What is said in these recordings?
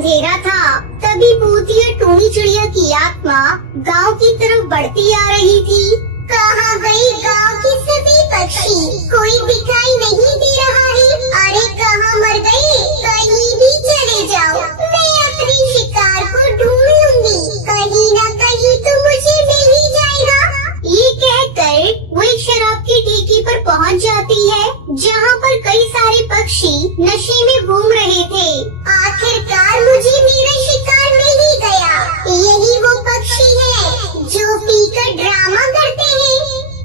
अंधेरा था, तभी भूतिया टूनी चिड़िया की आत्मा गांव की तरफ बढ़ती आ रही थी। कहाँ गई गांव की सभी पक्षी, कोई दिखाई नहीं दे रहा है। अरे कहाँ मर गई, कहीं भी चले जाओ, मैं अपनी शिकार को ढूंढ लूंगी, कहीं न कहीं तो मुझे मिल ही जाएगा। ये कहकर वो एक शराब की ठेकी पर पहुंच जाती है, जहाँ पर कई सारे पक्षी नशे में घूम रहे थे। आखिरकार मुझे मेरा शिकार मिल ही गया। यही वो पक्षी है जो पीकर ड्रामा करते हैं।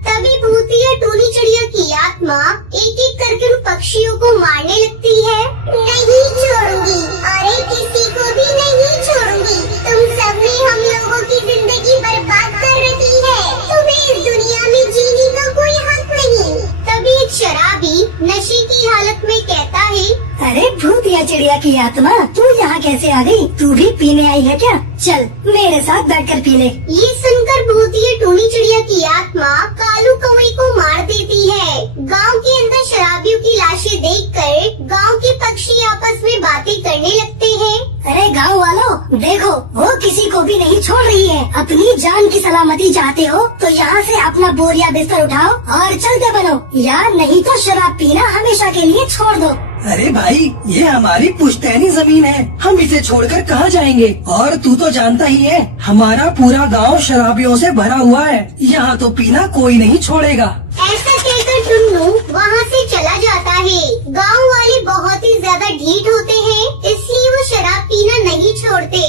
तभी भूतिया टूनी चिड़िया की आत्मा एक एक करके उन पक्षियों को मारने लगती है। नहीं छोड़ूंगी, अरे किसी को भी नहीं छोड़ूंगी। तुम सबने हम लोगों की जिंदगी बर्बाद कर रखी है, तुम्हें इस दुनिया में जीने का कोई हक नहीं। तभी एक शराबी नशे की हालत में कहता है, अरे भूतिया चिड़िया की आत्मा, तू यहाँ कैसे आ गई? तू भी पीने आई है क्या? चल मेरे साथ बैठकर पी ले। ये सुनकर भूतिया टूनी चिड़िया की आत्मा कालू कौवे को मार देती है। गांव के अंदर शराबियों की लाशें देखकर गांव के पक्षी आपस में बातें करने लगते हैं। अरे गाँव वालों, देखो वो किसी को भी नहीं छोड़ रही है। अपनी जान की सलामती चाहते हो तो यहाँ से अपना बोरिया बिस्तर उठाओ और चलते बनो, या नहीं तो शराब पीना हमेशा के लिए छोड़ दो। अरे भाई, ये हमारी पुश्तैनी जमीन है, हम इसे छोड़कर कहाँ जाएंगे? और तू तो जानता ही है, हमारा पूरा गांव शराबियों से भरा हुआ है, यहाँ तो पीना कोई नहीं छोड़ेगा। ऐसा कहकर टुन्नू वहाँ से चला जाता है। गांव वाले बहुत ही ज्यादा ढीठ होते हैं, इसलिए वो शराब पीना नहीं छोड़ते।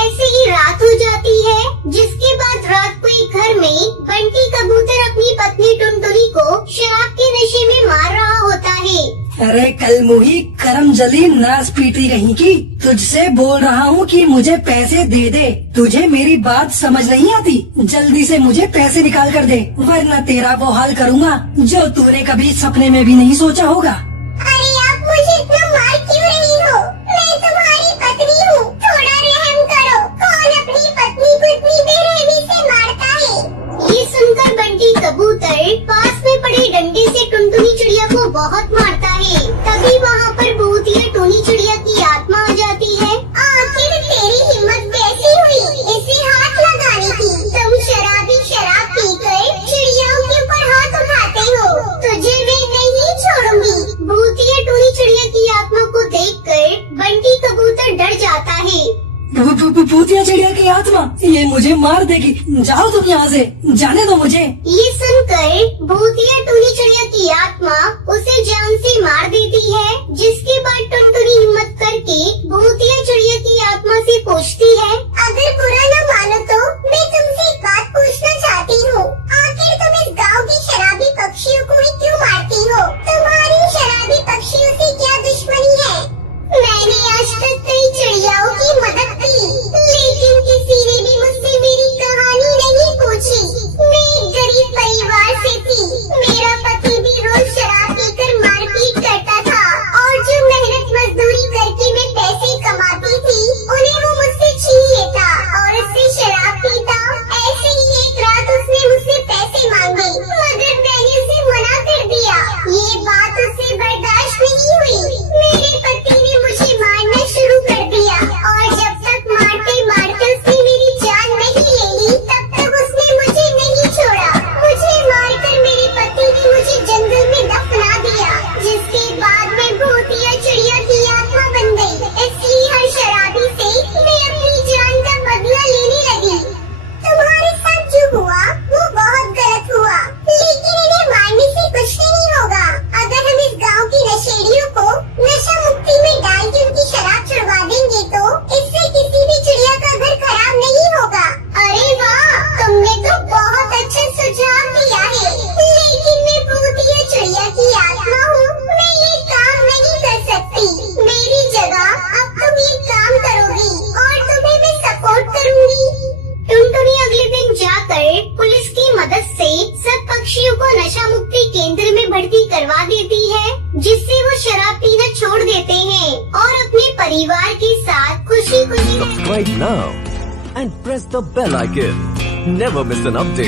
ऐसे ही रात हो जाती है, जिसके बाद रात को एक घर में बंटी कबूतर अपनी पत्नी टुनटुनी को शराब के नशे में मार रहा होता है। अरे कल मुही करम जली नास पीटी कहीं की, तुझसे बोल रहा हूँ कि मुझे पैसे दे दे। तुझे मेरी बात समझ नहीं आती? जल्दी से मुझे पैसे निकाल कर दे, वरना तेरा वो हाल करूँगा जो तूने कभी सपने में भी नहीं सोचा होगा। अरे आप मुझे इतना मार क्यों रही हो? मैं तुम्हारी पत्नी हूँ, थोड़ा रहम करो। कौन अपनी पत्नी को इतनी बेरहमी से मारता है? ये सुनकर बंटी कबूतर पास में पड़े डंडे से टुनटुनी चिड़िया को बहुत मारता है। तभी वहाँ पर भूतिया टूनी चिड़िया की आत्मा आ जाती है। आखिर तेरी हिम्मत कैसी हुई इसे हाथ लगाने की? तुम शराबी शराब पीकर चिड़ियाओं के ऊपर हाथ उठाते हो, तुझे मैं नहीं छोड़ूंगी। भूतिया टूनी चिड़िया की आत्मा को देखकर बंटी कबूतर डर जाता है। भूतिया चिड़िया की आत्मा, ये मुझे मार देगी, जाओ तुम यहाँ से, जाने दो मुझे। ये सुनकर भूतिया टूनी चिड़िया की आत्मा उसे जान से मार देती है, जिसके बाद टुनटुनी हिम्मत करके भूतिया चिड़िया की आत्मा से पूछती है, अगर बुरा न मानो तो मैं तुमसे एक बात पूछना चाहती हूँ। आखिर तुम इस गाँव की शराबी पक्षियों को ही क्यों मारती हो? तुम्हारी शराबी पक्षियों से क्या दुश्मनी है? मैंने आज तक कई चिड़ियाओं की मदद की, लेकिन किसी ने भी मुझसे मेरी कहानी नहीं पूछी। मैं एक गरीब परिवार से थी, मेरा पति भी रोज शराब पीकर मारपीट करता था, और जो मेहनत मजदूरी करके मैं पैसे कमाती थी, उन्हें वो मुझसे छीन लेता और उससे शराब पीता। ऐसे ही एक रात उसने मुझसे पैसे मांगे, मगर मैंने उसे मना कर दिया। ये बात उससे बर्दाश्त नहीं हुई। मेरे पति ने मुझे मारना शुरू कर दिया, और जब तक मारते मारते उसने मेरी जान नहीं ले ली, तब तक उसने मुझे नहीं छोड़ा। मुझे मारकर मेरे पति ने मुझे जंगल में दफना दिया, जिसके बाद मैं भूतिया चिड़िया की आत्मा बन गई। इसलिए हर शराबी से मैं अपनी जान का बदला लेने लगी। तुम्हारे साथ जो हुआ वो बहुत गलत हुआ, लेकिन इन्हें मारने से कुछ नहीं होगा। अगर हम इस गाँव की नशेड़ियों को नशा मुक्ति में डाल के उनकी शराब छुड़वा देंगे तो इससे किसी भी चिड़िया का घर खराब नहीं होगा। अरे वाह, तुमने तो बहुत अच्छा सुझाव दिया है, लेकिन मैं भूतिया चिड़िया की आत्मा हूँ, मैं ये काम नहीं कर सकती। मेरी जगह अब तुम ये काम करोगी और तुम्हें मैं सपोर्ट करूँगी। टुनटुनी अगले दिन जाकर पुलिस की मदद से सब पक्षियों को नशा मुक्ति केंद्र में भर्ती करवा देती है, जिससे वो शराब पीना छोड़ देते हैं और अपने परिवार के साथ खुशी खुशी Subscribe now and press the bell icon. Never miss an update.